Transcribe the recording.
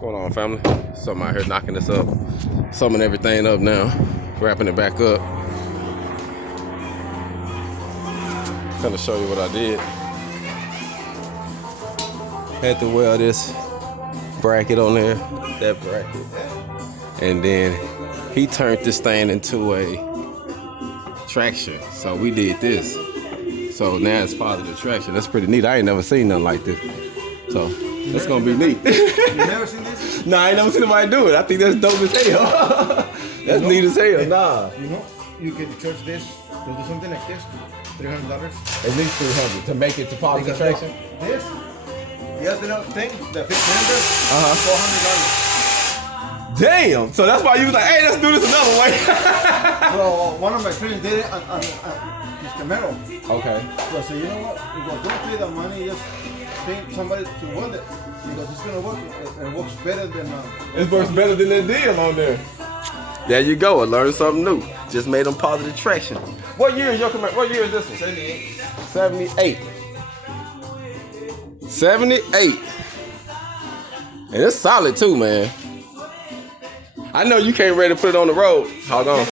going on, family? So I'm out here knocking this up, summing everything up now, wrapping it back up. Gonna show you what I did. Had to weld this bracket on there, that bracket, and then he turned this thing into a traction. So we did this. So now it's positive traction. That's pretty neat. I ain't never seen nothing like this. So that's gonna be neat. You never seen this? Nah, I ain't never seen anybody do it. I think that's dope as hell. That's neat as hell. Nah. You know, you can charge this to do something like this, $300. At least 300 to make it to positive traction. This, yes, the thing, the 1500, $400. Damn. So that's why you was like, hey, let's do this another way. Well, one of my friends did it on his Camaro. Okay. So I said, you know what? He goes, don't pay the money, just pay somebody to weld it. He goes, it's gonna work. It works better than. It works better than that deal on there. There you go. I learned something new. Just made them positive traction. What year is your Camaro? What year is this one? 78. 78. 78. And it's solid too, man. I know you can't ready to put it on the road. HogOn.